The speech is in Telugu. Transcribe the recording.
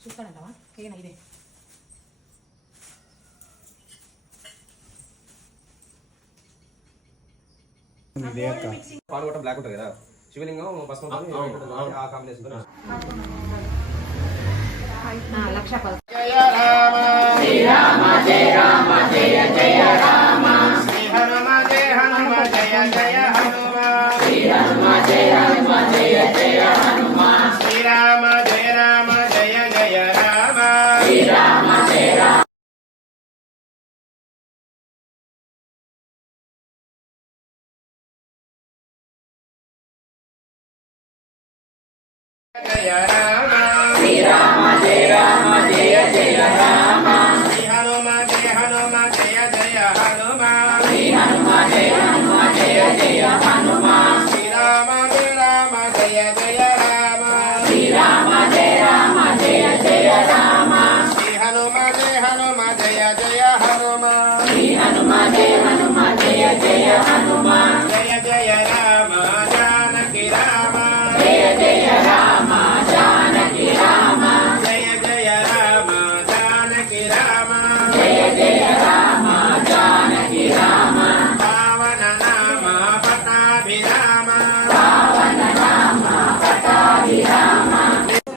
చూస్తాడంటావా కేనా ఇదే పాలు కూడా బ్లాక్ ఉంటుంది కదా శివలింగం పసుపు ఆ కాంబినేషన్ లక్ష జయ రామ శ్రీరామ జయ రామ జయ జయ రామ శ్రీ హనుమ జయ హనుమ జయ జయ హనుమ శ్రీరామ జయ హనుమ జయ జయ హనుమ శ్రీరామ జయ రామ జయ జయ రామ శ్రీరామ జయ రామ జయ రామ శ్రీరామ జయ రామ జయ జయ రామ శ్రీ హనుమ జయ హనుమ జయ జయ హనుమ శ్రీ హనుమ జయ హనుమ జయ జయ హనుమ శ్రీరామ జయ రామ జయ జయ రామ శ్రీరామ జయ రామ జయ జయ రామ శ్రీ హనుమ జయ హనుమ జయ జయ హనుమ శ్రీ హనుమ జయ హనుమ జయ జయ హనుమ జయ జయ రామ జానకి రామ జయ జయ రామ జానకి రామ జయ జయ రామ జానకి రామ జయ జయ